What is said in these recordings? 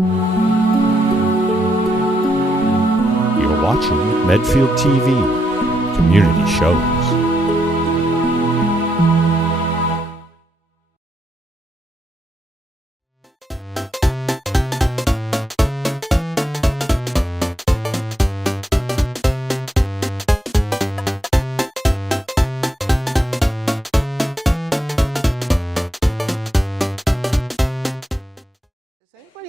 You're watching Medfield TV, community shows.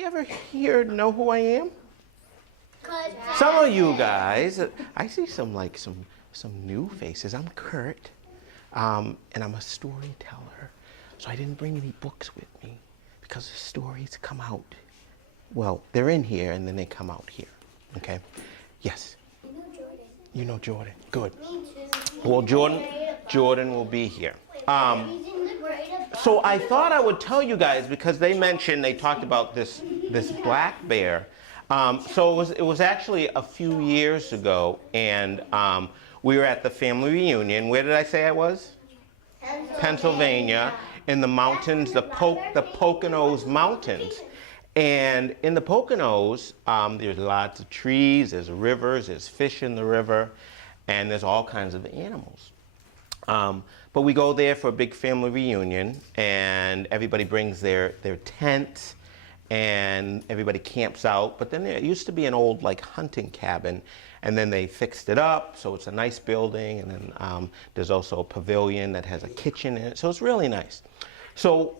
Ever here know who I am? Some of you guys, I see some new faces. I'm Kurt, and I'm a storyteller. So I didn't bring any books with me because the stories come out. Well, they're in here and then they come out here. Okay? Yes. I know Jordan. You know Jordan. Good. Me too. Well, Jordan will be here. So I thought I would tell you guys because they talked about this black bear. So it was actually a few years ago, and we were at the family reunion. Where did I say I was? Pennsylvania, in the mountains, the Poconos Mountains. And in the Poconos, there's lots of trees, there's rivers, there's fish in the river, and there's all kinds of animals. But we go there for a big family reunion, and everybody brings their tents, and everybody camps out. But then there used to be an old hunting cabin, and then they fixed it up, so it's a nice building, and then there's also a pavilion that has a kitchen in it, so it's really nice. So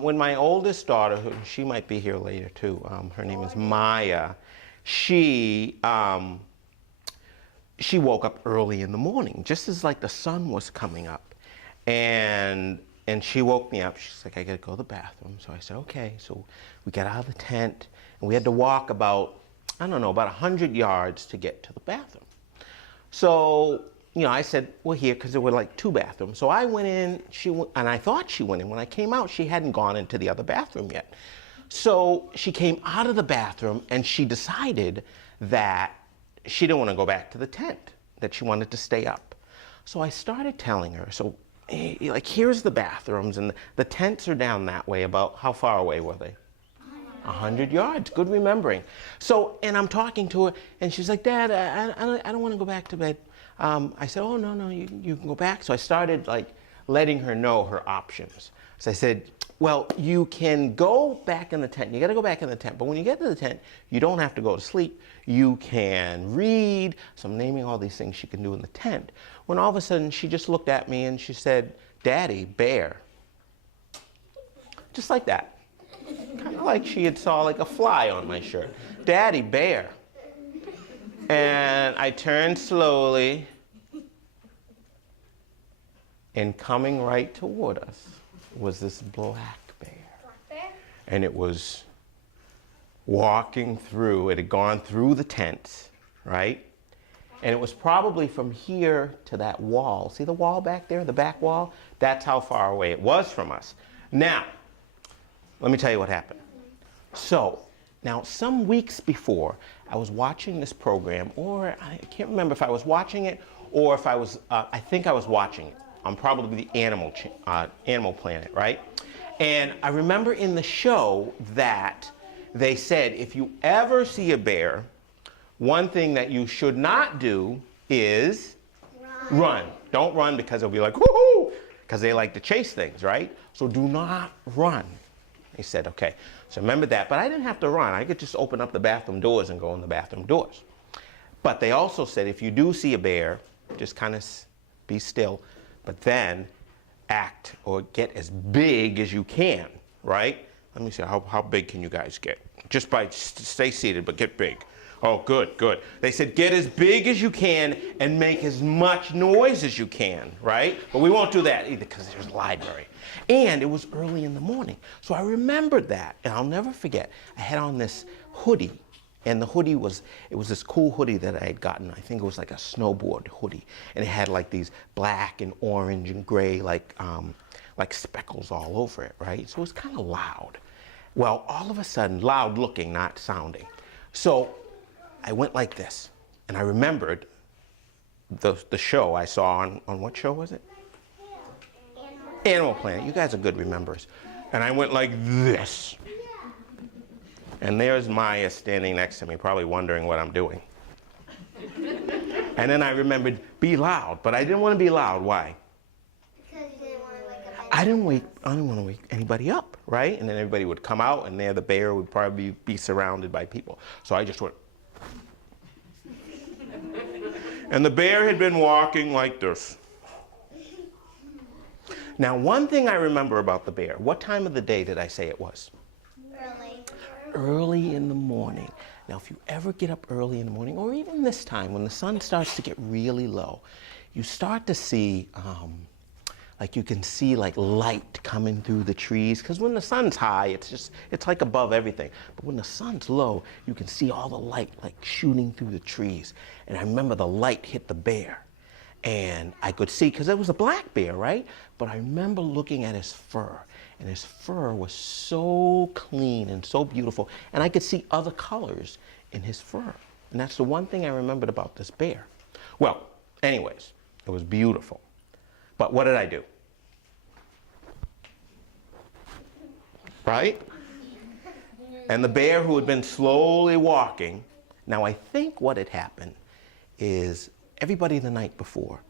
when my oldest daughter, she might be here later too, her name is Maya, she woke up early in the morning, just as the sun was coming up. And she woke me up. She's like, I gotta go to the bathroom. So I said, okay. So we got out of the tent, and we had to walk about 100 yards to get to the bathroom. So, I said, well, here, because there were two bathrooms. So I went in, and I thought she went in. When I came out, she hadn't gone into the other bathroom yet. So she came out of the bathroom, and she decided that she didn't want to go back to the tent, that she wanted to stay up. So I started telling her, here's the bathrooms, and the tents are down that way. About how far away were they? 100 yards. Good remembering. So, and I'm talking to her, and she's like, Dad, I don't want to go back to bed. I said, oh, no, you can go back. So I started letting her know her options. So I said, well, you can go back in the tent. You got to go back in the tent. But when you get to the tent, you don't have to go to sleep. You can read. So I'm naming all these things she can do in the tent. When all of a sudden, she just looked at me and she said, Daddy, bear. Just like that. Kind of like she had saw a fly on my shirt. Daddy, bear. And I turned slowly, and coming right toward us was this black bear. Black bear? And it was walking through, it had gone through the tents, right? And it was probably from here to that wall. See the wall back there, the back wall? That's how far away it was from us. Now, let me tell you what happened. So, now some weeks before, I was watching this program, or I can't remember if I was watching it, or if I was, I think I was watching it on probably the Animal Planet, right? And I remember in the show that they said, if you ever see a bear, one thing that you should not do is run. Don't run because they'll be like, woohoo, because they like to chase things, right? So do not run. They said, okay. So remember that, but I didn't have to run. I could just open up the bathroom doors and go in the bathroom doors. But they also said, if you do see a bear, just kind of be still, but then act or get as big as you can, right? Let me see, how big can you guys get? Just stay seated, but get big. Oh, good. They said get as big as you can and make as much noise as you can, right? But we won't do that either because there's a library. And it was early in the morning. So I remembered that, and I'll never forget. I had on this hoodie, and the hoodie was this cool hoodie that I had gotten. I think it was a snowboard hoodie. And it had these black and orange and gray speckles all over it, right? So it was kind of loud. Well, all of a sudden, loud looking, not sounding. So I went like this, and I remembered the show I saw on what show was it? Animal Planet. You guys are good remembers. And I went like this. And there's Maya standing next to me, probably wondering what I'm doing. And then I remembered, be loud. But I didn't want to be loud. Why? Because you didn't want to wake up I didn't want to wake anybody up, right? And then everybody would come out, and there the bear would probably be surrounded by people. So I just went. And the bear had been walking like this. Now, one thing I remember about the bear, what time of the day did I say it was? early. Early in the morning. Now, if you ever get up early in the morning, or even this time when the sun starts to get really low, you start to see, like you can see like light coming through the trees. Because when the sun's high, it's like above everything. But when the sun's low, you can see all the light like shooting through the trees. And I remember the light hit the bear. And I could see, because it was a black bear, right? But I remember looking at his fur. And his fur was so clean and so beautiful. And I could see other colors in his fur. And that's the one thing I remembered about this bear. Well, anyways, it was beautiful. But what did I do? Right? And the bear, who had been slowly walking, now I think what had happened is everybody the night before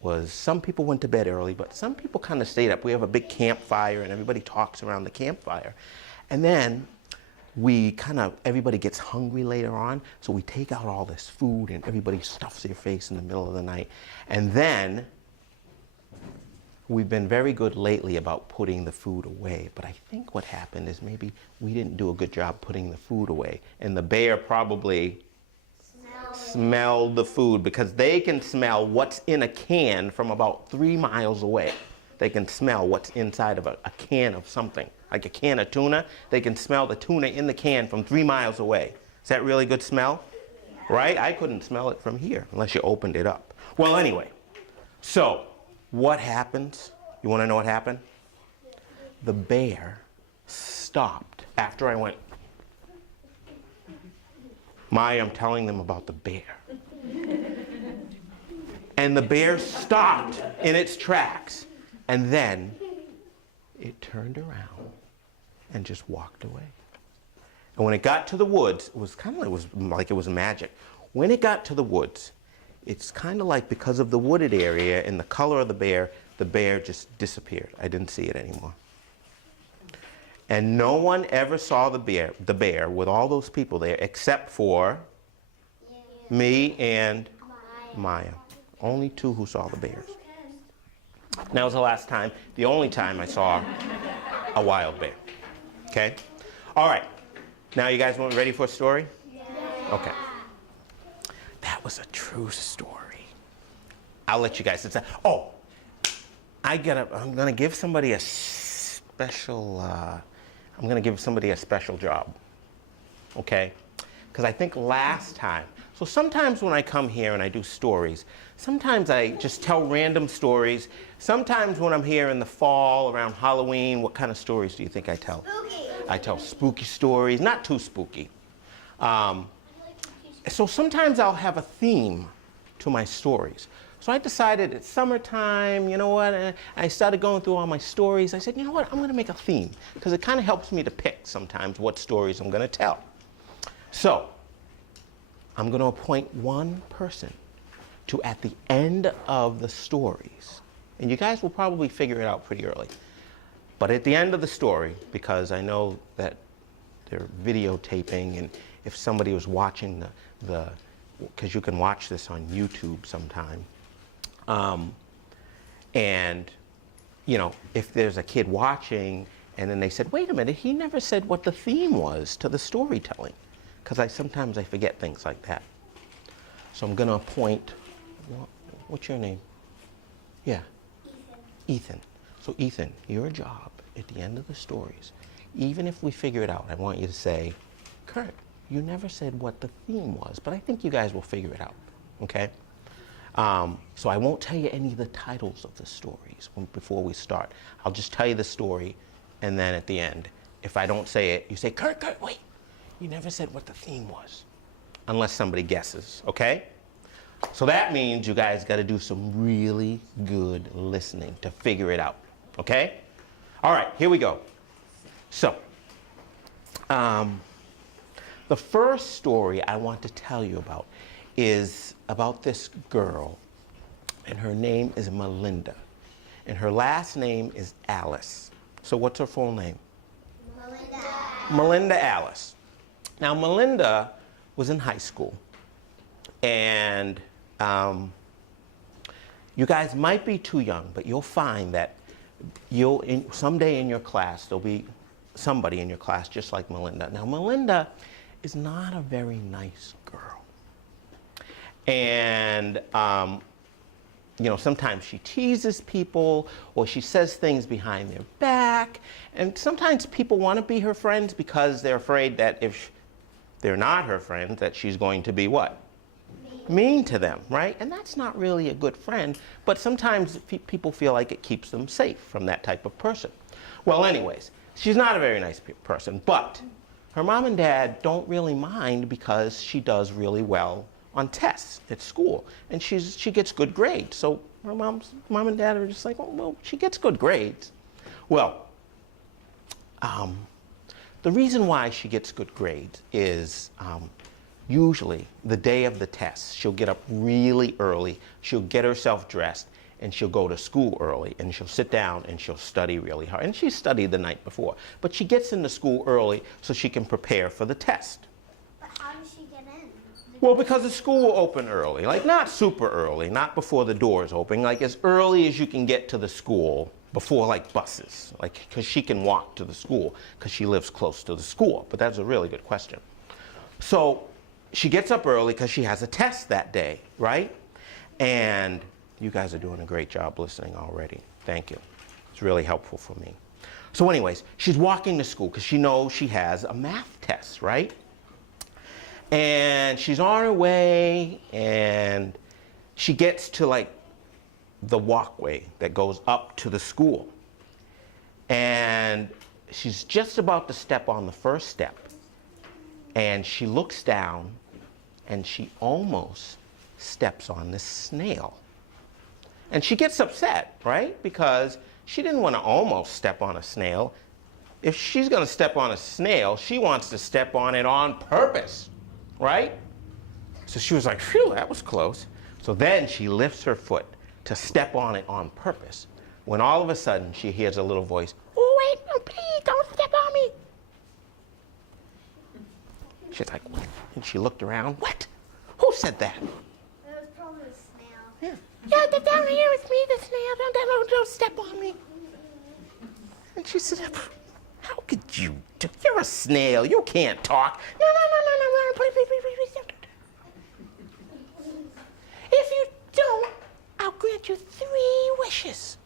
was, some people went to bed early, but some people kind of stayed up. We have a big campfire and everybody talks around the campfire. And then everybody gets hungry later on, so we take out all this food and everybody stuffs their face in the middle of the night. And then we've been very good lately about putting the food away, but I think what happened is maybe we didn't do a good job putting the food away. And the bear probably smelled the food, because they can smell what's in a can from about 3 miles away. They can smell what's inside of a can of something. Like a can of tuna, they can smell the tuna in the can from 3 miles away. Is that really good smell? Right? I couldn't smell it from here unless you opened it up. Well, anyway, so what happens? You want to know what happened? The bear stopped after I went. Maya, I'm telling them about the bear. And the bear stopped in its tracks. And then it turned around and just walked away. And when it got to the woods, it was like it was magic. When it got to the woods, it's kind of like, because of the wooded area and the color of the bear just disappeared. I didn't see it anymore. And no one ever saw the bear with all those people there, except for me and Maya. Only 2 who saw the bears. And that was the only time I saw a wild bear. Okay? All right. Now you guys ready for a story? Okay. That was a true story. I'll let you guys decide. Oh, I'm gonna give somebody a special. I'm gonna give somebody a special job. Okay? Because I think last time. So sometimes when I come here and I do stories, sometimes I just tell random stories. Sometimes when I'm here in the fall around Halloween, what kind of stories do you think I tell? Spooky. I tell spooky stories, not too spooky. So sometimes I'll have a theme to my stories. So I decided it's summertime, you know what, I started going through all my stories. I said, you know what, I'm going to make a theme, because it kind of helps me to pick sometimes what stories I'm going to tell. So I'm going to appoint one person to, at the end of the stories, and you guys will probably figure it out pretty early, but at the end of the story, because I know that they're videotaping, and if somebody was watching because you can watch this on YouTube sometime, and you know, if there's a kid watching and then they said, wait a minute, he never said what the theme was to the storytelling, because sometimes I forget things like that. So I'm going to appoint, what's your name? Yeah. Ethan. So Ethan, your job at the end of the stories, even if we figure it out, I want you to say, Kurt, you never said what the theme was, but I think you guys will figure it out, okay? So I won't tell you any of the titles of the stories before we start. I'll just tell you the story, and then at the end, if I don't say it, you say, Kurt, wait, you never said what the theme was, unless somebody guesses, okay? So that means you guys got to do some really good listening to figure it out, okay? All right, here we go. So, The first story I want to tell you about is about this girl, and her name is Melinda, and her last name is Alice. So what's her full name? Melinda. Melinda Alice. Now, Melinda was in high school, and you guys might be too young, but you'll find that someday in your class, there'll be somebody in your class just like Melinda. Now, Melinda is not a very nice girl. And, sometimes she teases people, or she says things behind their back. And sometimes people want to be her friends because they're afraid that if they're not her friends, that she's going to be what? Mean to them, right? And that's not really a good friend, but sometimes people feel like it keeps them safe from that type of person. Well, anyways, she's not a very nice person, but her mom and dad don't really mind because she does really well on tests at school, and she gets good grades. So her mom and dad are just like, well, she gets good grades. Well, the reason why she gets good grades is usually the day of the test, she'll get up really early, she'll get herself dressed, and she'll go to school early, and she'll sit down and she'll study really hard. And she studied the night before, but she gets into school early so she can prepare for the test. But how does she get in? Well, because the school will open early, like not super early, not before the doors open, like as early as you can get to the school before like buses, like because she can walk to the school because she lives close to the school. But that's a really good question. So she gets up early because she has a test that day, right? And you guys are doing a great job listening already. Thank you. It's really helpful for me. So anyways, she's walking to school because she knows she has a math test, right? And she's on her way, and she gets to like the walkway that goes up to the school. And she's just about to step on the first step. And she looks down, and she almost steps on this snail. And she gets upset, right? Because she didn't want to almost step on a snail. If she's going to step on a snail, she wants to step on it on purpose, right? So she was like, phew, that was close. So then she lifts her foot to step on it on purpose, when all of a sudden she hears a little voice, oh, wait, no, please, don't step on me. She's like, what? And she looked around, what? Who said that? It was probably a snail. Yeah, down here with me, the snail, don't step on me. And she said, how could you do? You're a snail, you can't talk. No, please. If you don't, I'll grant you 3 wishes.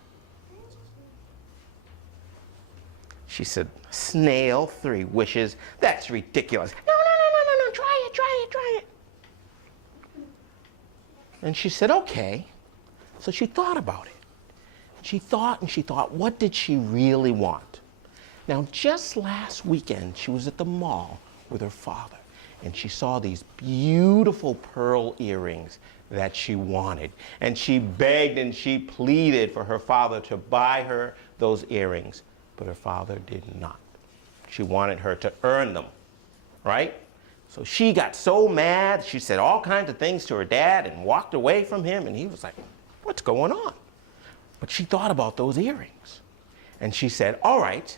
She said, snail, 3 wishes? That's ridiculous. No, try it. And she said, okay. So she thought about it. She thought, what did she really want? Now, just last weekend, she was at the mall with her father, and she saw these beautiful pearl earrings that she wanted. And she begged and she pleaded for her father to buy her those earrings, but her father did not. She wanted her to earn them, right? So she got so mad, she said all kinds of things to her dad and walked away from him, and he was like, what's going on? But she thought about those earrings, and she said, all right,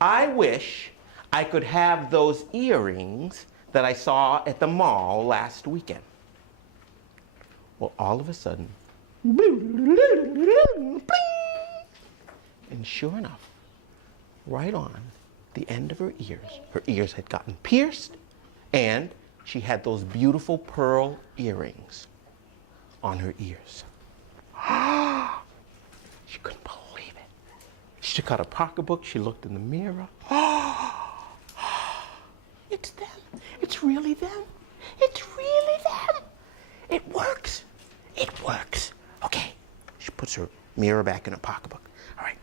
I wish I could have those earrings that I saw at the mall last weekend. Well, all of a sudden, bling, and sure enough, right on the end of her ears had gotten pierced, and she had those beautiful pearl earrings on her ears. She couldn't believe it. She took out a pocketbook, she looked in the mirror. It's them. It's really them. It's really them. It works. It works. Okay. She puts her mirror back in her pocketbook. All right.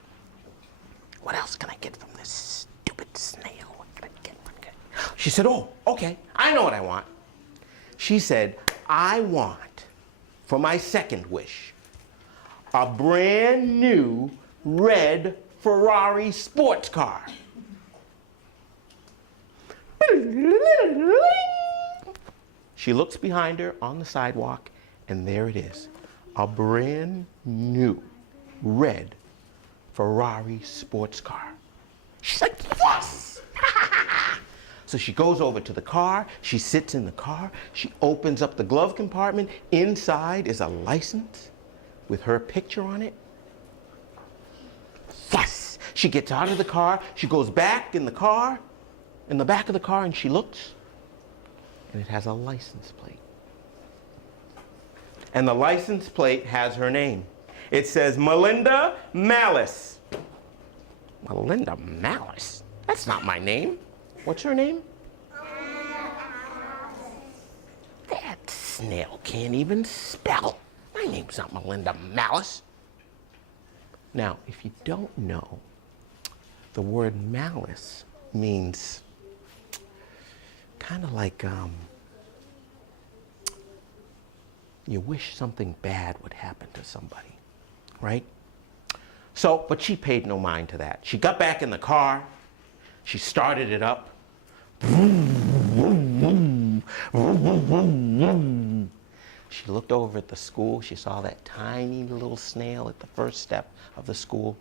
What else can I get from this stupid snail? What can I get? She said, oh, okay. I know what I want. She said, I want, for my second wish, a brand new red Ferrari sports car. And She looks behind her on the sidewalk, and there it is, a brand new red Ferrari sports car. She's like, yes! So she goes over to the car, she sits in the car, she opens up the glove compartment. Inside is a license with her picture on it. Yes! She gets out of the car, she goes back in the car, in the back of the car, and she looks, and it has a license plate. And the license plate has her name. It says Melinda Malice. Melinda Malice? That's not my name. What's her name? That snail can't even spell. My name's not Melinda Malice. Now, if you don't know, the word malice means kind of like you wish something bad would happen to somebody, right? So, but she paid no mind to that. She got back in the car, she started it up. She looked over at the school, she saw that tiny little snail at the first step of the school.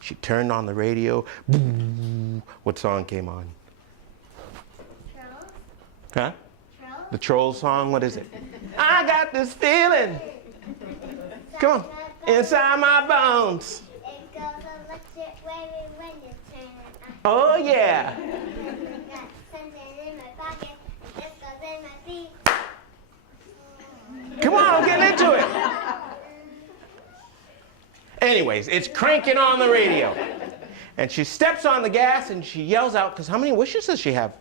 She turned on the radio. What song came on? Trolls? Huh? Trolls? The troll song, what is it? I got this feeling, come on, inside my bones. It goes electric wavy when you turn it on. Oh yeah. Got something in my pocket. This goes in my feet. Come on, I'm getting into it. Anyways, it's cranking on the radio. And she steps on the gas and she yells out, because how many wishes does she have?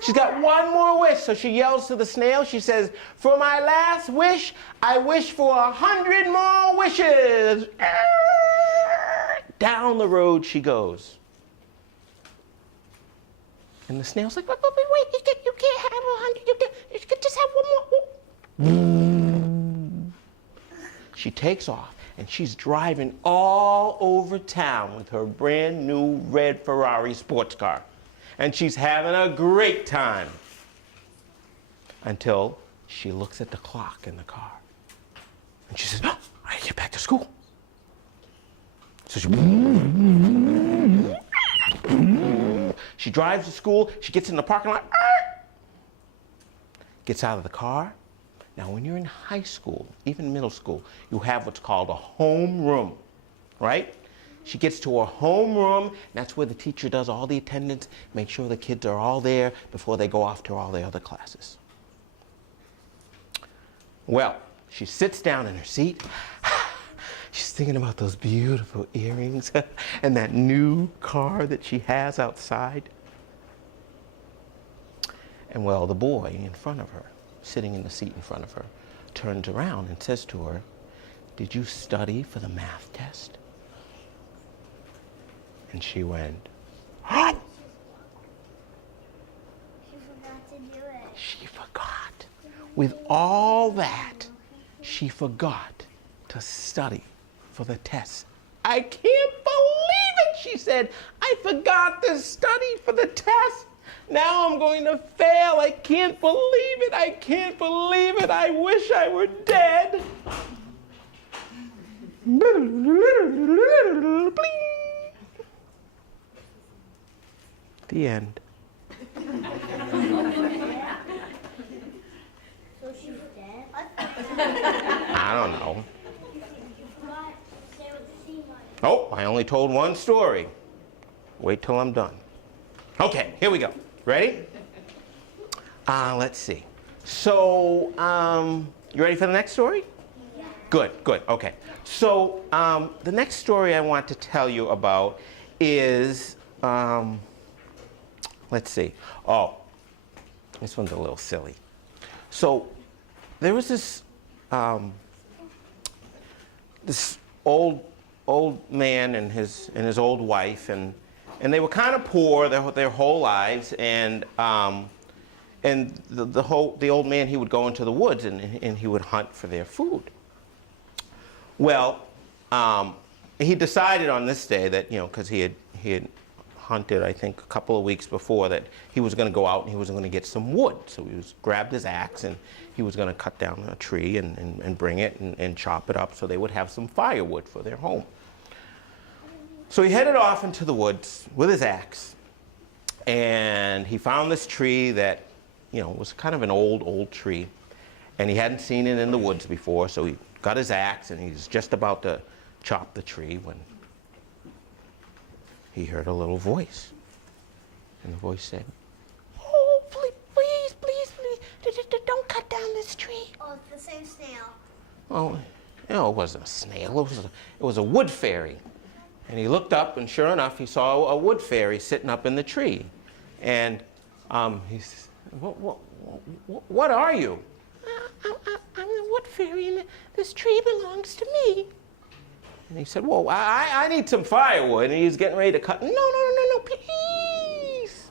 She's got one more wish, so she yells to the snail. She says, for my last wish, I wish for 100 more wishes. Down the road she goes. And the snail's like, wait, you can't have 100, you can just have one more. She takes off, and she's driving all over town with her brand new red Ferrari sports car. And she's having a great time until she looks at the clock in the car. And she says, oh, I gotta get back to school. So she drives to school, she gets in the parking lot, gets out of the car. Now, when you're in high school, even middle school, you have what's called a homeroom, right? She gets to her homeroom, and that's where the teacher does all the attendance, make sure the kids are all there before they go off to all the other classes. Well, she sits down in her seat. She's thinking about those beautiful earrings and that new car that she has outside. And well, the boy in front of her, sitting in the seat in front of her, turns around and says to her, did you study for the math test? And she went, oh! She forgot to do it. She forgot. With all that, she forgot to study for the test. I can't believe it, she said. I forgot to study for the test. Now I'm going to fail. I can't believe it. I can't believe it. I wish I were dead. The end. So she's dead? I don't know. You forgot to say what the scene was. Oh, I only told one story. Wait till I'm done. Okay, here we go. Ready? Let's see. So, you ready for the next story? Yeah. Good, okay. So, the next story I want to tell you about is, let's see. Oh, this one's a little silly. So, there was this, this old man and his old wife, and they were kind of poor their whole lives, and the old man, he would go into the woods and he would hunt for their food. Well, he decided on this day that, because he had hunted, I think, a couple of weeks before, that he was going to go out and he was going to get some wood. So he grabbed his axe and he was going to cut down a tree and bring it and chop it up so they would have some firewood for their home. So he headed off into the woods with his axe, and he found this tree that, was kind of an old tree, and he hadn't seen it in the woods before. So he got his axe and he's just about to chop the tree when he heard a little voice. And the voice said, "Oh, please, don't cut down this tree." Oh, it's the same snail. Oh, it wasn't a snail. It was a wood fairy. And he looked up, and sure enough, he saw a wood fairy sitting up in the tree. And he said, "What are you?" "I'm the wood fairy, and this tree belongs to me." And he said, "Well, I need some firewood." And he's getting ready to cut. No, please.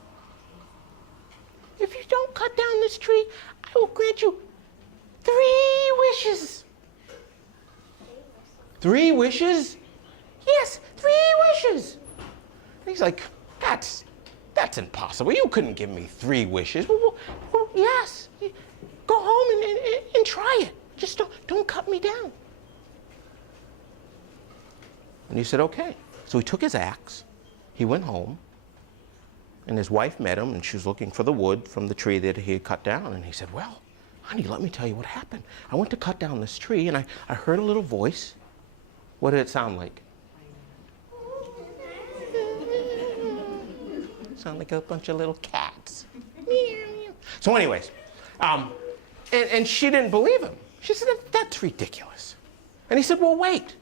If you don't cut down this tree, I will grant you 3 wishes. 3 wishes? Yes, 3 wishes. And he's like, that's impossible. You couldn't give me 3 wishes. Well, yes. Go home and try it. Just don't cut me down. And he said, okay. So he took his axe, he went home, and his wife met him, and she was looking for the wood from the tree that he had cut down. And he said, "Well, honey, let me tell you what happened. I went to cut down this tree, and I heard a little voice." What did it sound like? Sound like a bunch of little cats. So anyways, and she didn't believe him. She said, "That's ridiculous." And he said, "Well, wait."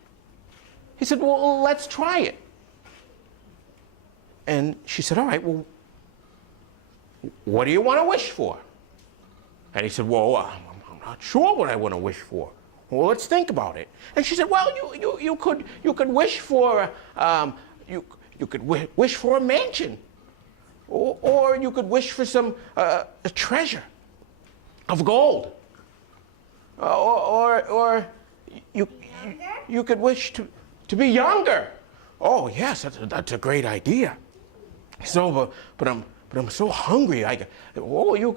He said, "Well, let's try it." And she said, "All right, well, what do you want to wish for?" And he said, "Well, I'm not sure what I want to wish for." "Well, let's think about it." And she said, "Well, you could wish for you could wish for a mansion, or you could wish for some a treasure of gold, or you could wish to be younger." "Oh yes, that's a great idea." "So, but I'm so hungry.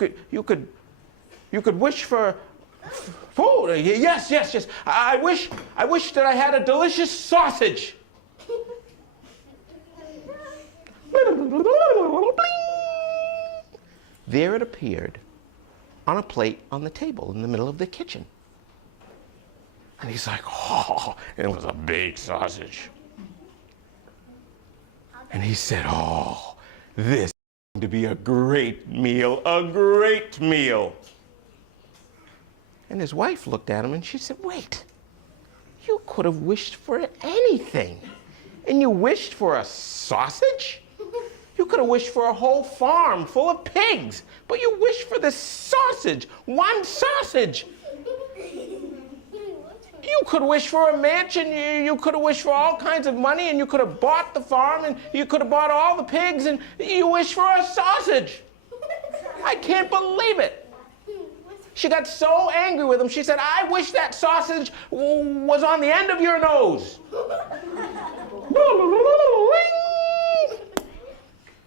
You could wish for food." Yes. I wish that I had a delicious sausage." There it appeared on a plate on the table in the middle of the kitchen. And he's like, "Oh," and it was a big sausage. And he said, "Oh, this is going to be a great meal, a great meal." And his wife looked at him and she said, "Wait, you could have wished for anything. And you wished for a sausage? You could have wished for a whole farm full of pigs, but you wished for this sausage, one sausage. You could wish for a mansion, you could have wished for all kinds of money, and you could have bought the farm, and you could have bought all the pigs, and you wished for a sausage. I can't believe it." She got so angry with him, she said, "I wish that sausage was on the end of your nose."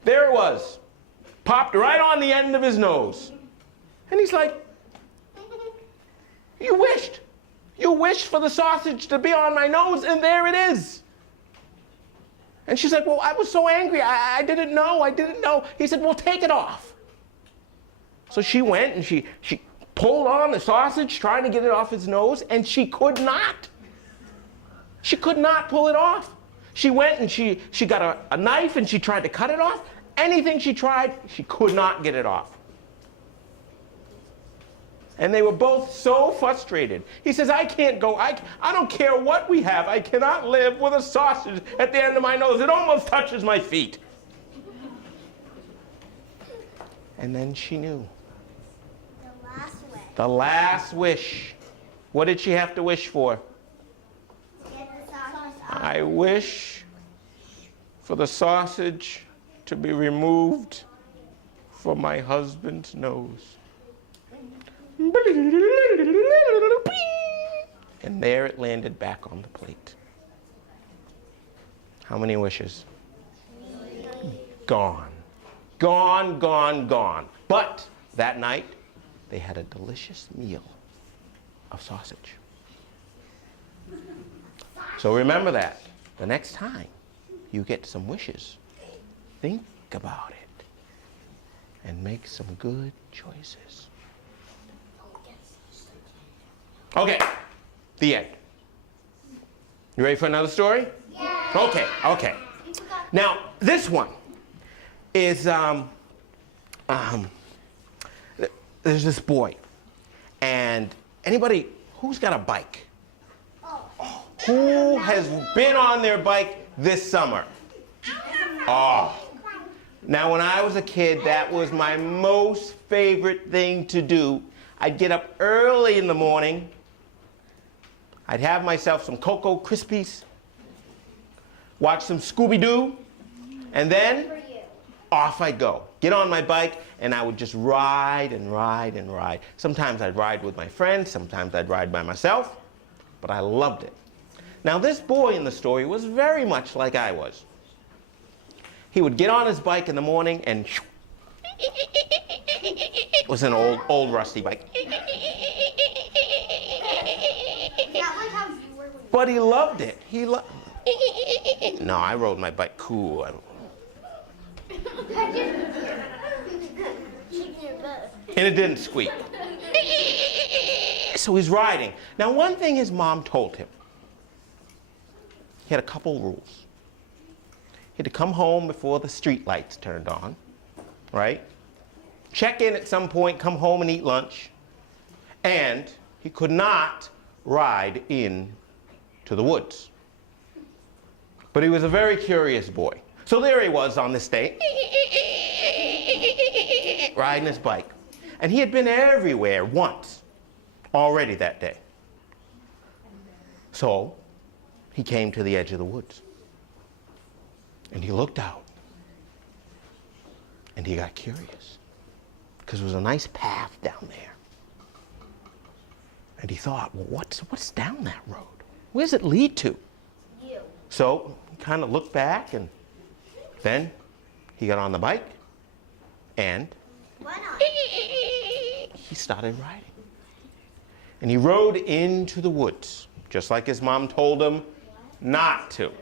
There it was, popped right on the end of his nose. And he's like, You wished for the sausage to be on my nose, and there it is." And she's like, "Well, I was so angry, I didn't know. He said, "Well, take it off." So she went and she pulled on the sausage, trying to get it off his nose, and she could not. She could not pull it off. She went and she got a knife and she tried to cut it off. Anything she tried, she could not get it off. And they were both so frustrated. He says, "I can't go. I don't care what we have. I cannot live with a sausage at the end of my nose. It almost touches my feet." And then she knew. The last wish. What did she have to wish for? Get the sausage off. "I wish for the sausage to be removed from my husband's nose." And there it landed back on the plate. How many wishes? gone. Gone, gone, gone. But that night, they had a delicious meal of sausage. So remember that. The next time you get some wishes, think about it and make some good choices. Okay, the end. You ready for another story? Yeah. Okay, okay. Now, this one is, there's this boy, and anybody, who's got a bike? Who has been on their bike this summer? Oh. Now, when I was a kid, that was my most favorite thing to do. I'd get up early in the morning. I'd have myself some Cocoa Krispies, watch some Scooby-Doo, and then off I'd go. Get on my bike, and I would just ride and ride and ride. Sometimes I'd ride with my friends, sometimes I'd ride by myself, but I loved it. Now, this boy in the story was very much like I was. He would get on his bike in the morning and it was an old rusty bike. But he loved it. No, I rode my bike cool. And it didn't squeak. So he's riding. Now, one thing his mom told him, he had a couple rules. He had to come home before the street lights turned on, right? Check in at some point, come home and eat lunch. And he could not ride in to the woods. But he was a very curious boy. So there he was on this day, riding his bike. And he had been everywhere once already that day. So he came to the edge of the woods. And he looked out. And he got curious. Because there was a nice path down there. And he thought, well, what's down that road? Where does it lead to? You. So he kind of looked back, and then he got on the bike, and Why not? he started riding. And he rode into the woods, just like his mom told him not to.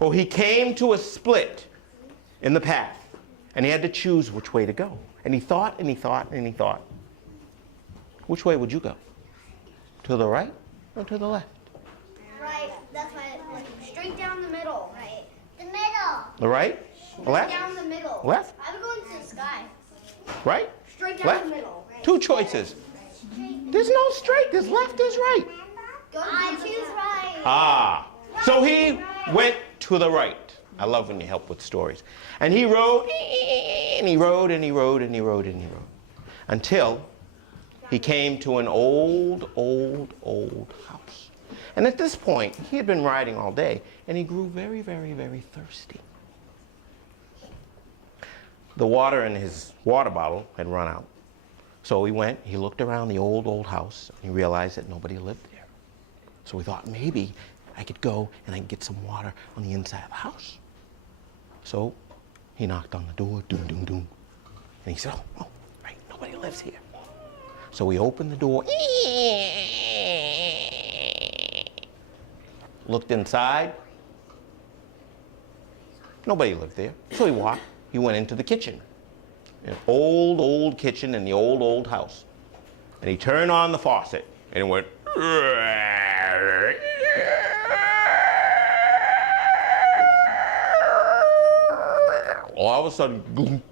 Well, he came to a split in the path, and he had to choose which way to go. And he thought, and he thought, and he thought. Which way would you go? To the right or to the left? Right. That's why like straight down the middle. Right. The middle. The right? Left? Down the middle. Left? I'm going to the sky. Right? Straight down Left? the middle. Right. Two choices. There's no straight. There's left, there's right. I choose right. Ah. So he went to the right. I love when you help with stories. And he rode, and he rode, and he rode, and he rode, and he rode. Until he came to an old house. And at this point, he had been riding all day, and he grew very, very, very thirsty. The water in his water bottle had run out. So he went, he looked around the old house, and he realized that nobody lived there. So he thought, maybe I could go and I could get some water on the inside of the house. So he knocked on the door, doom, doom, doom. And he said, oh, right, nobody lives here. So he opened the door, looked inside. Nobody lived there. So he went into the kitchen. An old kitchen in the old house. And he turned on the faucet and it went. All of a sudden, boom,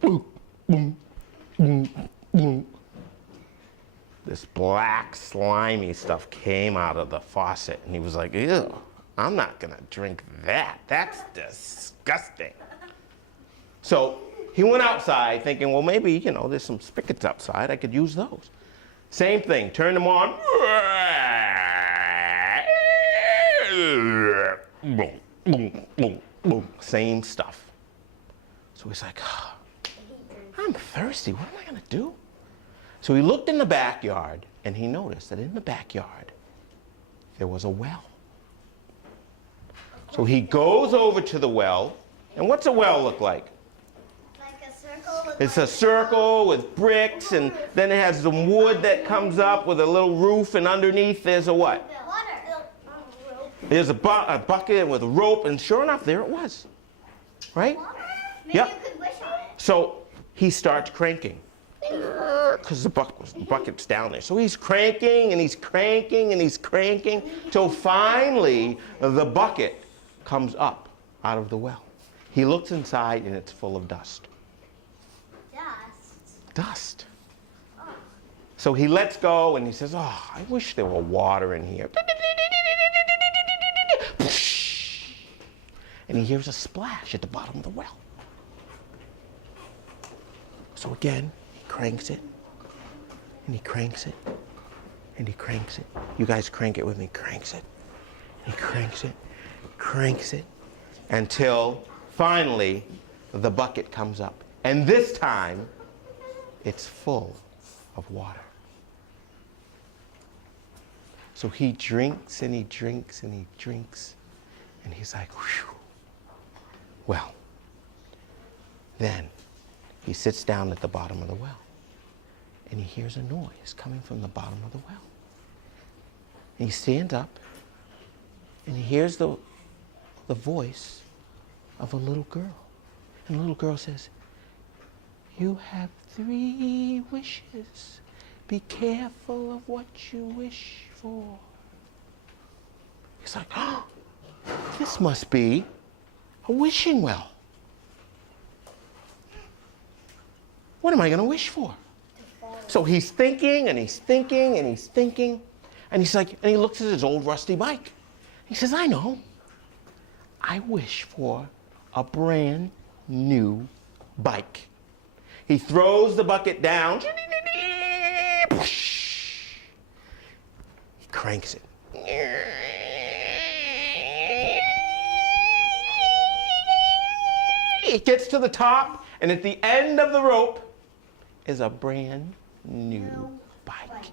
boom, boom, boom, boom. This black, slimy stuff came out of the faucet, and he was like, ew, I'm not gonna drink that. That's disgusting. So he went outside thinking, well, maybe, there's some spigots outside. I could use those. Same thing, turned them on. Boom, boom, boom, boom. Same stuff. So he's like, oh, I'm thirsty. What am I going to do? So he looked in the backyard, and he noticed that in the backyard, there was a well. So he goes over to the well, And what's a well look like? Like a circle with It's a circle with bricks, and then it has some wood that comes up with a little roof, and underneath there's a what? water. There's a bucket with a rope, and sure enough, there it was. Right? Maybe Yep. you could wish on it. So he starts cranking. Because the bucket's down there. So he's cranking, and he's cranking, and he's cranking, till finally the bucket comes up out of the well. He looks inside, and it's full of dust. Dust. So he lets go, and he says, oh, I wish there were water in here. And he hears a splash at the bottom of the well. So again, he cranks it, and he cranks it, and he cranks it. You guys crank it with me, cranks it. He cranks it, until finally the bucket comes up. And this time, it's full of water. So he drinks, and he drinks, and he drinks, and he's like, whew. Well, then he sits down at the bottom of the well, and he hears a noise coming from the bottom of the well. And he stands up, and he hears the voice of a little girl. And the little girl says, you have 3 wishes. Be careful of what you wish for. He's like, oh, this must be a wishing well. What am I going to wish for? So he's thinking, and he's thinking, and he's thinking, and he's like, and he looks at his old rusty bike. He says, I know. I wish for a brand new bike. He throws the bucket down. He cranks it. It gets to the top, and at the end of the rope is a brand new bike.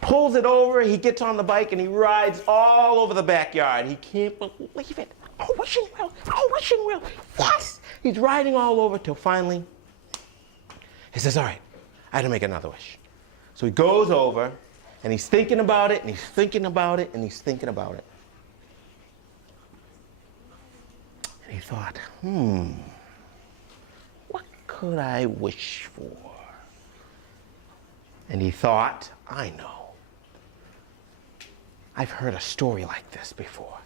Pulls it over, he gets on the bike, and he rides all over the backyard. He can't believe it. Oh, wishing well, oh, wishing well, yes! He's riding all over till finally he says, all right, I had to make another wish. So he goes over, and he's thinking about it, and he's thinking about it, and he's thinking about it. And he thought, what could I wish for? And he thought, I know. I've heard a story like this before.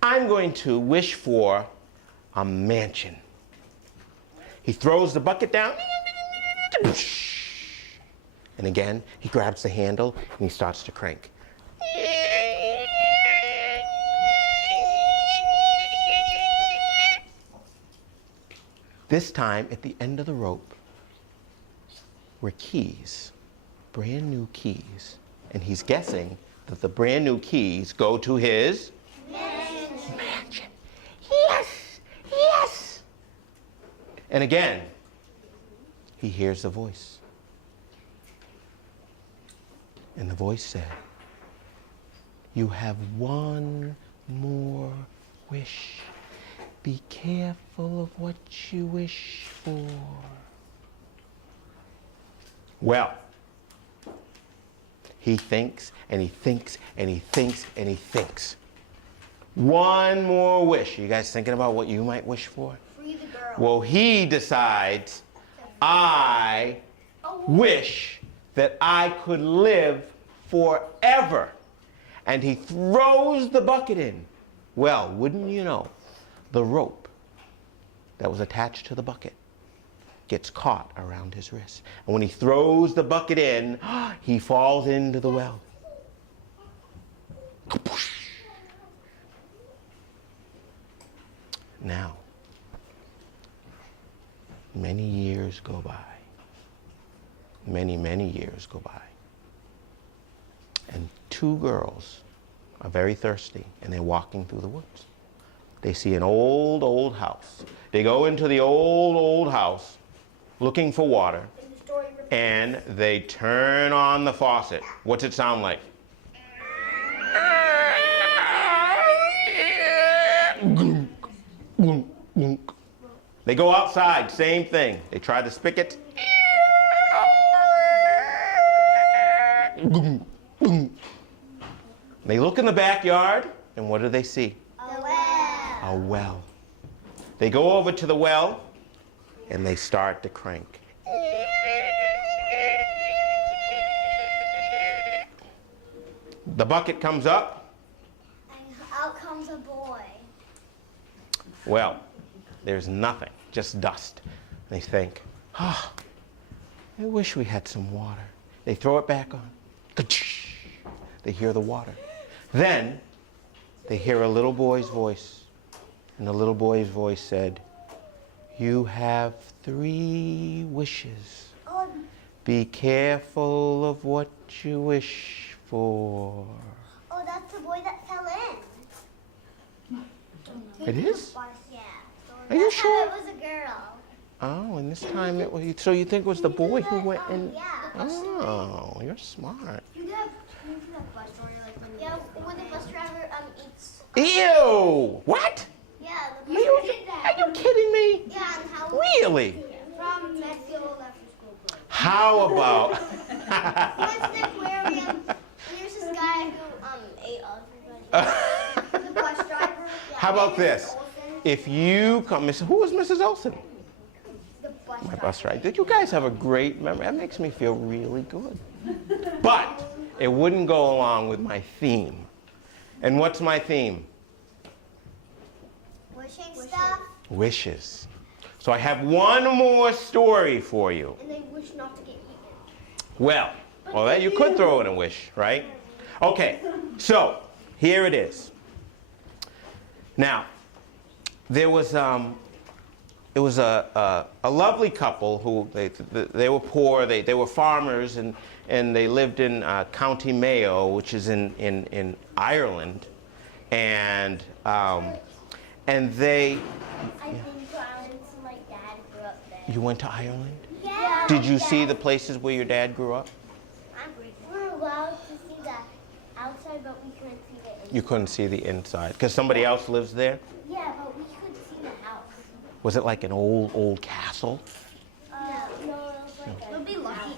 I'm going to wish for a mansion. He throws the bucket down, and again, he grabs the handle, and he starts to crank. This time, at the end of the rope, were keys, brand new keys. And he's guessing that the brand new keys go to his mansion. Yes, yes. And again, he hears the voice. And the voice said, you have one more wish. Be careful of what you wish for. Well, he thinks, and he thinks, and he thinks, and he thinks. One more wish. You guys thinking about what you might wish for? Free the girl. Well, he decides, I wish that I could live forever. And he throws the bucket in. Well, wouldn't you know, the rope that was attached to the bucket gets caught around his wrist. And when he throws the bucket in, he falls into the well. Now, many years go by. Many, many years go by. And 2 girls are very thirsty, and they're walking through the woods. They see an old, old house. They go into the old, old house looking for water, and they turn on the faucet. What's it sound like? They go outside, same thing. They try the spigot. They look in the backyard, and what do they see? A well. A well. They go over to the well, and they start to crank. The bucket comes up. And out comes a boy. Well, there's nothing, just dust. They think, oh, I wish we had some water. They throw it back on. They hear the water. Then they hear a little boy's voice. And the little boy's voice said, you have 3 wishes. Oh, Be careful of what you wish for. oh, that's the boy that fell in. It is? Yeah. Are you sure? It was a girl. Oh, and this time it was, so you think it was the boy who went in? Yeah. Oh, you're smart. You have that bus story like when when the bus driver eats. Ew! What? Yeah, Are you kidding me? Yeah, and how Really? from Medfield after school club. How about? Went to the aquarium, and there's this guy who ate everybody. The bus driver. Yeah, How about Mrs. this? Olsen, If you come, who was Mrs. Olsen? the bus My driver. bus ride. Did you guys have a great memory? That makes me feel really good. But it wouldn't go along with my theme. And what's my theme? Wishing stuff, Wishes. So I have one more story for you. and they wish not to get eaten. Well, that you could throw in a wish, right? Okay, so here it is. Now, there was it was a lovely couple who they were poor. They were farmers and they lived in County Mayo, which is in Ireland, and they. I've been to Ireland, so my dad grew up there. You went to Ireland? Yeah. Did you see the places where your dad grew up? We were allowed to see the outside, but we couldn't see the inside. You couldn't see the inside because somebody else lives there. Yeah, but we could see the house. Was it like an old castle? No, it was like it would be lucky.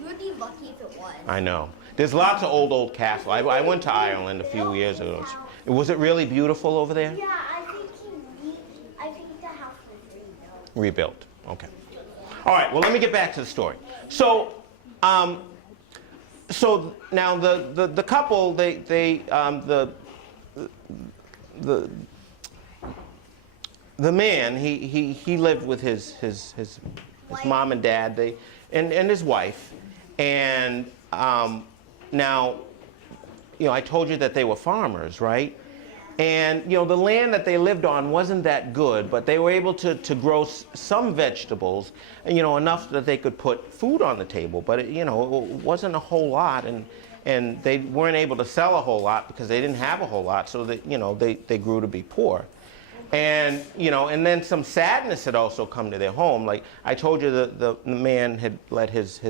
You would be lucky if it was. I know. There's lots of old castles. I went to Ireland a few years ago. Was it really beautiful over there? Yeah, I think the house was rebuilt. Rebuilt. Okay. All right. Well, let me get back to the story. So, so now the couple the man he lived with his mom and dad and his wife, and now I told you that they were farmers, right? And the land that they lived on wasn't that good, but they were able to grow some vegetables, enough that they could put food on the table. But it wasn't a whole lot, and they weren't able to sell a whole lot because they didn't have a whole lot. So that they grew to be poor, and and then some sadness had also come to their home. Like I told you, the man had let his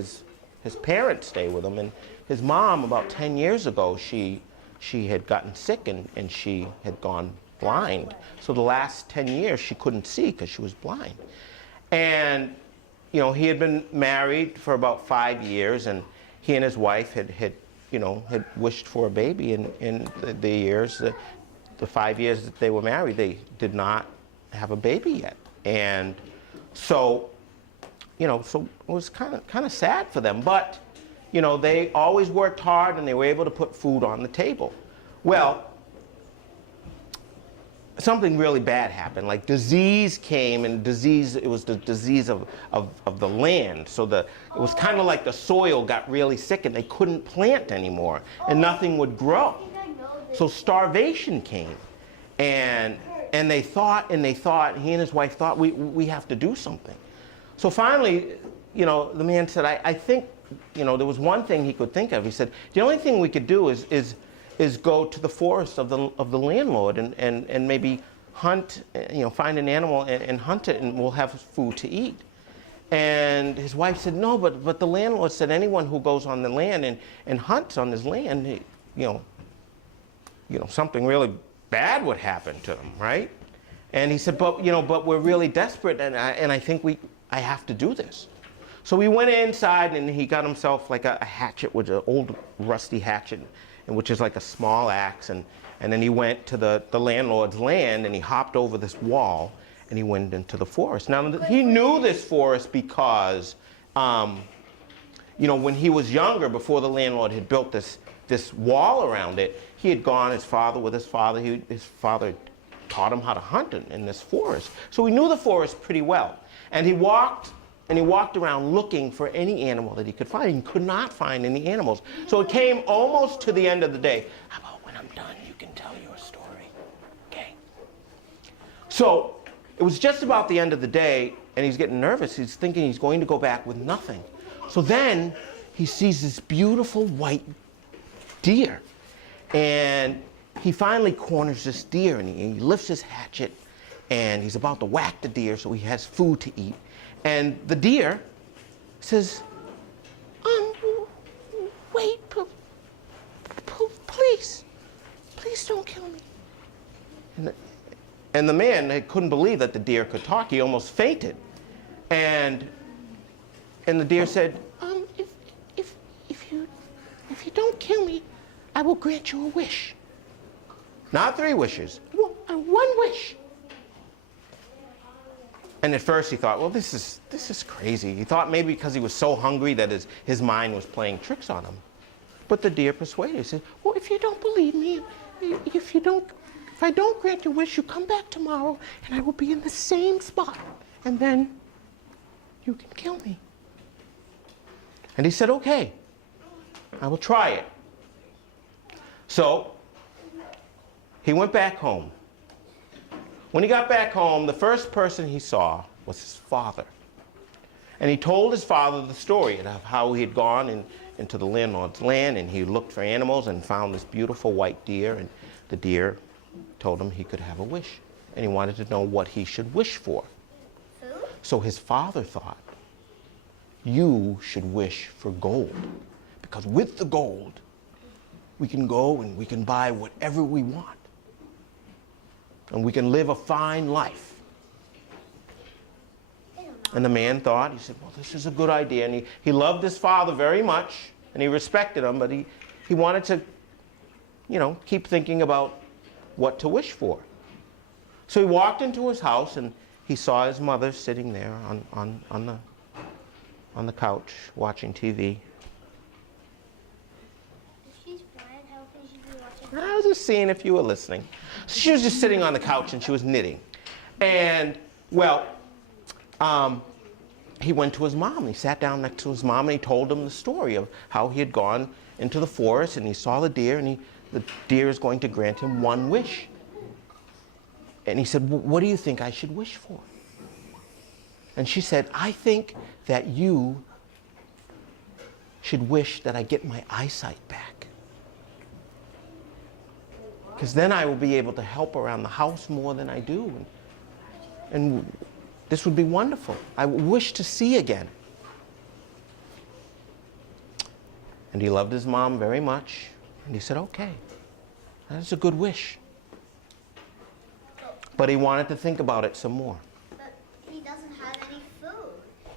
parents stay with him, and his mom about 10 years ago she had gotten sick and she had gone blind. So the last 10 years she couldn't see because she was blind. And he had been married for about 5 years, and he and his wife had wished for a baby in the years the 5 years that they were married. They did not have a baby yet. And so so it was kind of sad for them, but they always worked hard and they were able to put food on the table. Well, something really bad happened. Like disease came, and it was the disease of the land. So it was kind of like the soil got really sick and they couldn't plant anymore and nothing would grow. So starvation came, and they thought, he and his wife thought, we have to do something. So finally, the man said, I think, there was one thing he could think of. He said, the only thing we could do is go to the forest of the landlord and maybe hunt, find an animal and hunt it, and we'll have food to eat. And his wife said, no, but the landlord said anyone who goes on the land and hunts on his land, something really bad would happen to them, right? And he said, but, you know, but we're really desperate, and I think I have to do this. So he went inside and he got himself like a hatchet, which is an old rusty hatchet, and which is like a small axe. And then he went to the landlord's land and he hopped over this wall and he went into the forest. Now, he knew this forest because, you know, when he was younger, before the landlord had built this wall around it, he had gone, his father taught him how to hunt in this forest. So he knew the forest pretty well. And he walked around looking for any animal that he could find. He could not find any animals. So it came almost to the end of the day. How about when I'm done, you can tell your story? Okay. So it was just about the end of the day, and he's getting nervous. He's thinking he's going to go back with nothing. So then he sees this beautiful white deer. And he finally corners this deer, and he lifts his hatchet, and he's about to whack the deer so he has food to eat. And the deer says, wait, please don't kill me. And the man couldn't believe that the deer could talk. He almost fainted. And the deer said, if you don't kill me, I will grant you a wish. Not 3 wishes, 1 wish. And at first he thought, well, this is crazy. He thought maybe because he was so hungry that his mind was playing tricks on him. But the deer persuaded. He said, well, if you don't believe me, if I don't grant your wish, you come back tomorrow and I will be in the same spot. And then you can kill me. And he said, okay, I will try it. So he went back home. When he got back home, the first person he saw was his father. And he told his father the story of how he had gone into the landlord's land and he looked for animals and found this beautiful white deer, and the deer told him he could have a wish. And he wanted to know what he should wish for. Food? So his father thought, you should wish for gold. Because with the gold, we can go and we can buy whatever we want. And we can live a fine life. And the man thought, he said, well, this is a good idea. And he loved his father very much, and he respected him, but he wanted to, you know, keep thinking about what to wish for. So he walked into his house, and he saw his mother sitting there on the couch watching TV. I was just seeing if you were listening. So she was just sitting on the couch and she was knitting. And, well, he went to his mom. He sat down next to his mom and he told him the story of how he had gone into the forest and he saw the deer, and the deer is going to grant him 1 wish. And he said, well, what do you think I should wish for? And she said, I think that you should wish that I get my eyesight back. Because then I will be able to help around the house more than I do. And this would be wonderful. I wish to see again. And he loved his mom very much. And he said, okay, that is a good wish. But he wanted to think about it some more. But he doesn't have any food.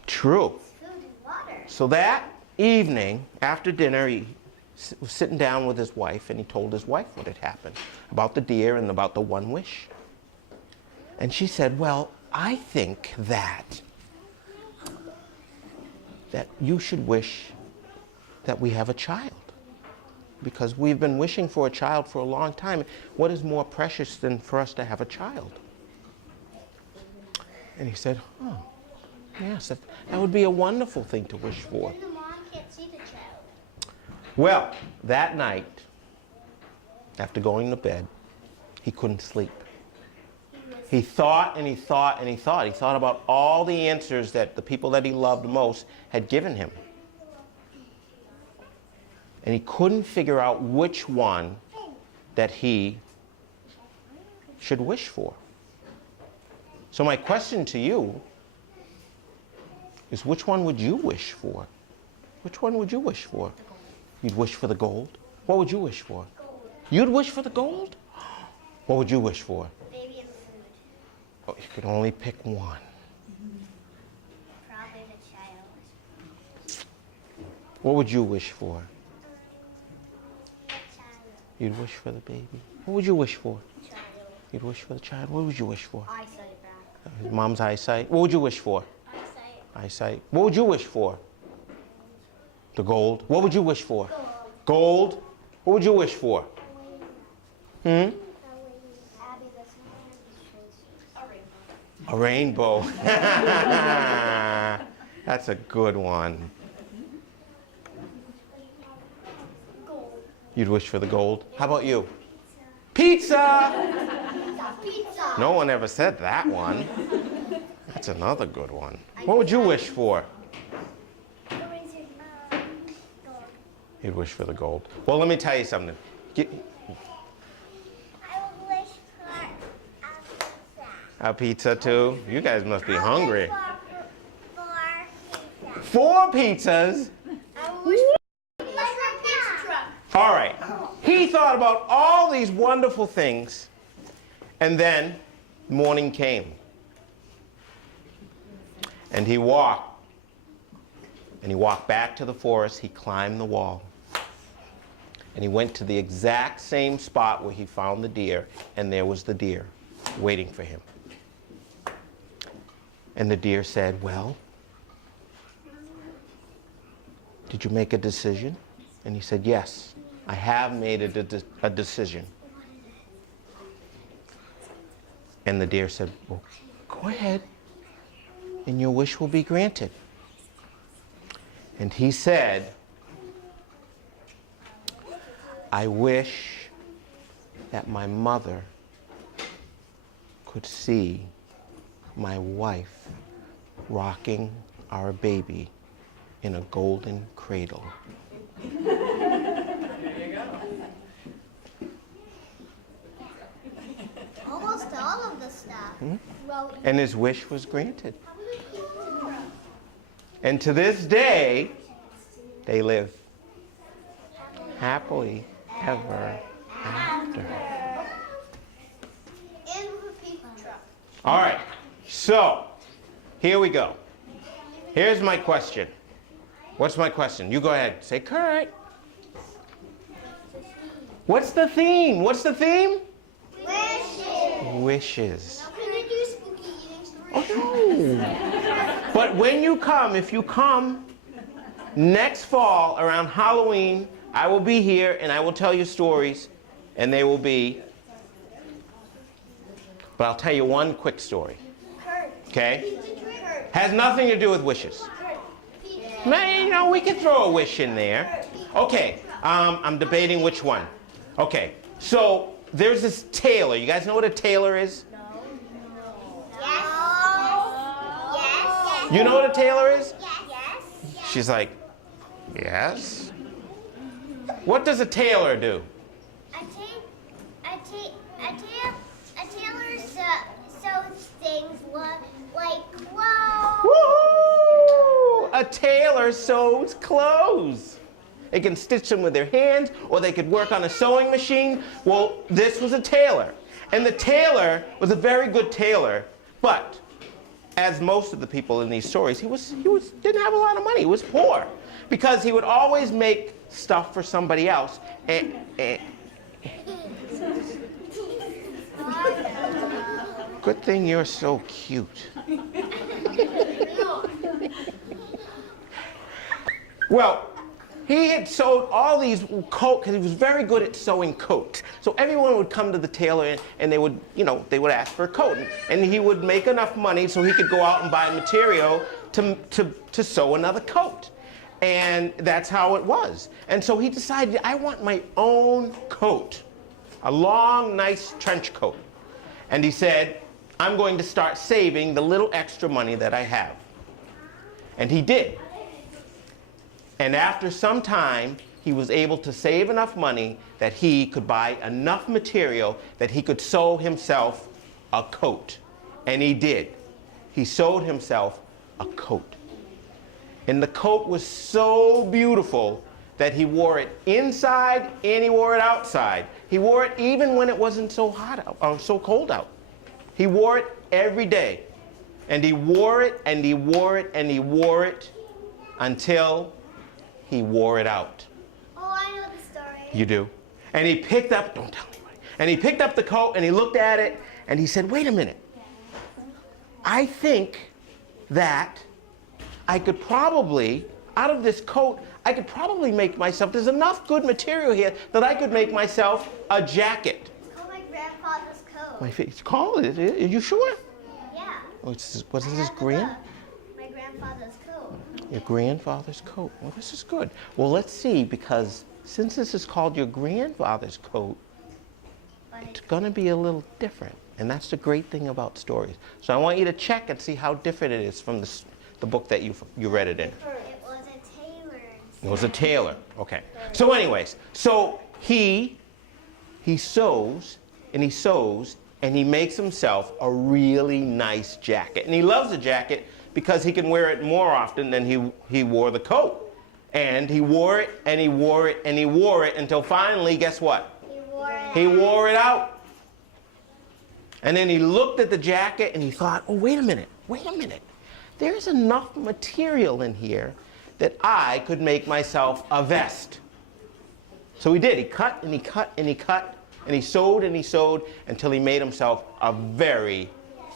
True. Food and water. So that evening, after dinner, he was sitting down with his wife, and he told his wife what had happened about the deer and about the 1 wish. And she said, well, I think that you should wish that we have a child, because we've been wishing for a child for a long time. What is more precious than for us to have a child? And he said, oh, yes, that would be a wonderful thing to wish for. Then the mom can't see the child. Well, that night, after going to bed, he couldn't sleep. He thought and he thought and he thought. He thought about all the answers that the people that he loved most had given him. And he couldn't figure out which one that he should wish for. So my question to you is, which one would you wish for? Which one would you wish for? You'd wish for the gold? What would you wish for? Gold. You'd wish for the gold? What would you wish for? Baby and food. Oh, you could only pick one. Probably the child. What would you wish for? The child. You'd wish for the baby. What would you wish for? Child. You'd wish for the child. What would you wish for? Eyesight back. His mom's eyesight. What would you wish for? Eyesight. Eyesight. What would you wish for? The gold. What would you wish for? Gold. Gold. What would you wish for? Hmm? Abby, A rainbow. That's a good one. Gold. You'd wish for the gold. How about you? Pizza! Pizza. No one ever said that one. That's another good one. What would you wish for? Gold. You'd wish for the gold. Well, let me tell you something. I would wish for a pizza. A pizza too? You guys must be hungry. For 4 pizzas? I would wish for a pizza truck. All right. He thought about all these wonderful things, and then morning came. And he walked back to the forest. He climbed the wall. And he went to the exact same spot where he found the deer, and there was the deer waiting for him. And the deer said, "Well, did you make a decision?" And he said, "Yes, I have made a decision." And the deer said, "Well, go ahead, and your wish will be granted." And he said, "I wish that my mother could see my wife rocking our baby in a golden cradle." Almost all of the stuff. Well, And his wish was granted. And to this day, they live happily ever after. in the pizza truck. All right, so here we go. Here's my question. What's my question? You go ahead. Say, Kurt. What's the theme? What's the theme? Wishes. Wishes. Now can I do spooky eating stories? Oh, no. But when you come, if you come next fall around Halloween, I will be here and I will tell you stories, and they will be, but I'll tell you one quick story, Kurt. okay? Pizza truck. Has nothing to do with wishes. Man, you know, we can throw a wish in there. Okay, I'm debating which one. Okay, so there's this tailor. You guys know what a tailor is? Yes. Yes. You know what a tailor is? Yes. She's like, yes? What does a tailor do? A tailor sews things like clothes. Woo! A tailor sews clothes. They can stitch them with their hands, or they could work on a sewing machine. Well, this was a tailor. And the tailor was a very good tailor, but as most of the people in these stories, he didn't have a lot of money. He was poor because he would always make stuff for somebody else. Good thing you're so cute. Well, he had sewed all these coats because he was very good at sewing coats. So everyone would come to the tailor and they would, they would ask for a coat. And he would make enough money so he could go out and buy material to sew another coat. And that's how it was. And so he decided, I want my own coat, a long, nice trench coat. And he said, I'm going to start saving the little extra money that I have. And he did. And after some time, he was able to save enough money that he could buy enough material that he could sew himself a coat. And he did. He sewed himself a coat. And the coat was so beautiful that he wore it inside and he wore it outside. He wore it even when it wasn't so hot out, or so cold out. He wore it every day. And he wore it, and he wore it, and he wore it until he wore it out. Oh, I know the story. You do? And he picked up, don't tell anybody, and he picked up the coat and he looked at it and he said, wait a minute. I think that I could probably, out of this coat, I could probably make myself, there's enough good material here that I could make myself a jacket. It's called my grandfather's coat. It's called it. Are you sure? Yeah. Oh, what is I this, have the green? book. My grandfather's coat. Your grandfather's coat. Well, this is good. Well, let's see, because since this is called your grandfather's coat, it's going to be a little different. And that's the great thing about stories. So I want you to check and see how different it is from the book that you read it in. It was a tailor. It was a tailor. Okay. So anyways, so he sews and he sews and he makes himself a really nice jacket. And he loves the jacket because he can wear it more often than he wore the coat. And he wore it and he wore it and he wore it until finally, guess what? He wore it out. And then he looked at the jacket and he thought, oh, wait a minute. There's enough material in here that I could make myself a vest. So he did. He cut and he cut and he cut and he sewed and he sewed until he made himself a very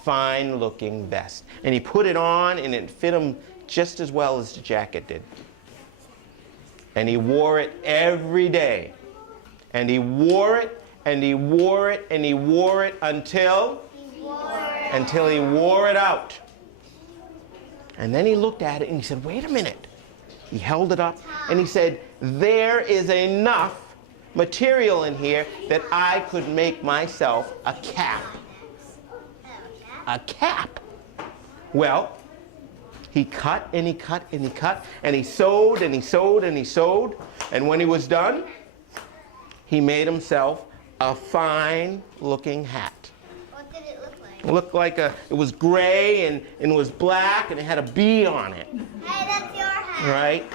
fine looking vest. And he put it on and it fit him just as well as the jacket did. And he wore it every day. And he wore it and he wore it and he wore it until he wore it out. And then he looked at it and he said, wait a minute. He held it up and he said, there is enough material in here that I could make myself a cap. A cap. Well, he cut and he cut and he cut and he sewed and he sewed and he sewed. And when he was done, he made himself a fine looking hat. What did it look like? It looked like it was gray and it was black and it had a bee on it. Hey, that's your hat. Right?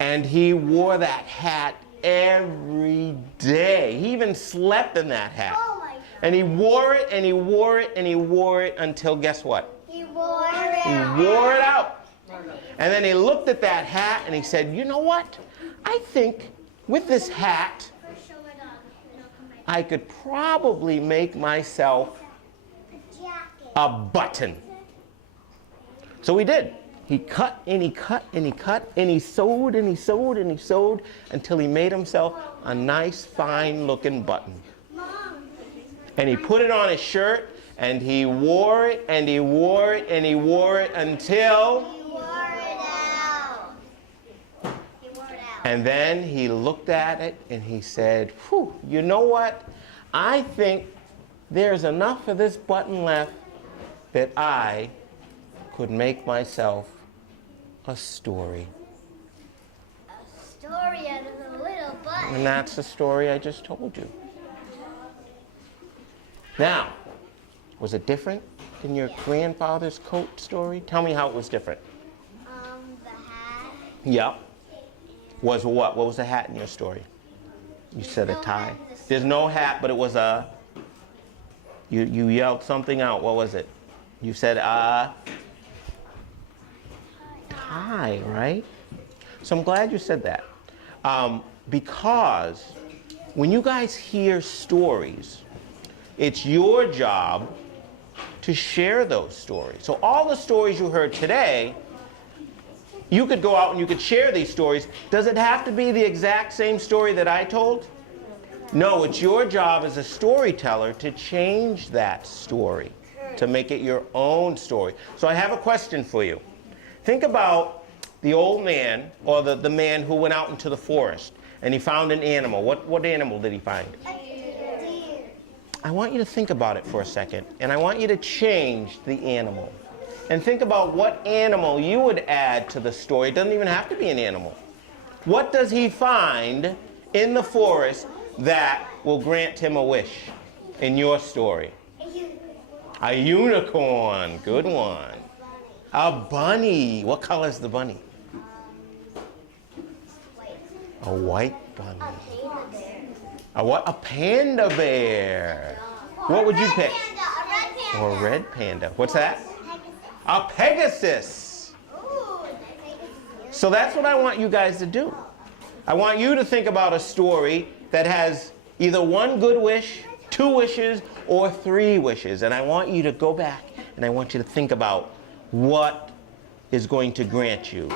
And he wore that hat every day. He even slept in that hat. Oh my God. And he wore it and he wore it and he wore it until guess what? He wore it He out. wore it out. And then he looked at that hat and he said, you know what? I think with this hat, I could probably make myself a button. So he did. He cut and he cut and he cut and he sewed and he sewed and he sewed until he made himself a nice, fine looking button. And he put it on his shirt and he wore it and he wore it and he wore it until He wore it out. He wore it out. And then he looked at it and he said, whew, you know what? I think there's enough of this button left that I could make myself a story. A story out of a little button. And that's the story I just told you. Now, was it different than your grandfather's coat story? Tell me how it was different. The hat. Yep. Was what? What was the hat in your story? You said a tie. There's no hat, but it was a... You yelled something out. What was it? You said tie, right? So I'm glad you said that. Because when you guys hear stories, it's your job to share those stories. So all the stories you heard today, you could go out and you could share these stories. Does it have to be the exact same story that I told? No, it's your job as a storyteller to change that story, to make it your own story. So I have a question for you. Think about the old man, or the man who went out into the forest and he found an animal. What animal did he find? A deer. I want you to think about it for a second, and I want you to change the animal. And think about what animal you would add to the story. It doesn't even have to be an animal. What does he find in the forest that will grant him a wish in your story? A unicorn. Good one. A bunny. What color is the bunny? A white bunny. A panda bear. A what? A panda bear. What would you pick? A red Or a red panda. What's that? Pegasus. A Pegasus. Ooh, Pegasus. So that's what I want you guys to do. I want you to think about a story that has either one good wish, 2 wishes, or 3 wishes. And I want you to go back and I want you to think about what is going to grant you.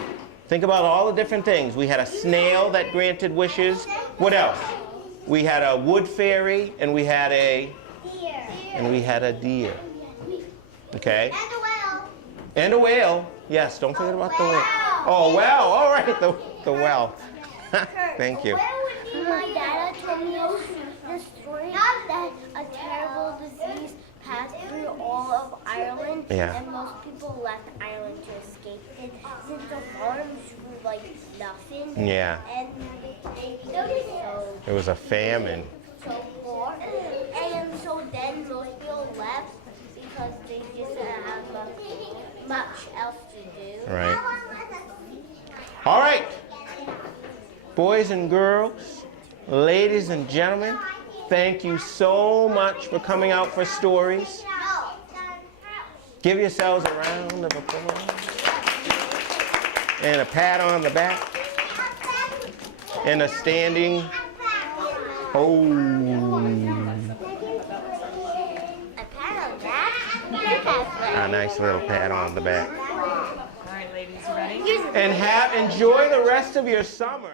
Think about all the different things. We had a snail that granted wishes. What else? We had a wood fairy and we had a deer. Okay? And a whale. And a whale. Yes, don't forget about the whale. Oh, well, all right, the well. Thank you. My dad told me the story that a terrible disease passed through all of Ireland, Yeah. and most people left Ireland to escape it since the farms grew like nothing. Yeah. And It was a famine. so poor. And so then most people left because they just didn't have much else to do. Right. All right. Boys and girls, ladies and gentlemen, thank you so much for coming out for stories. Give yourselves a round of applause. And a pat on the back. And a standing. Oh. A pat on that. A nice little pat on the back. All right, ladies, you ready? And enjoy the rest of your summer.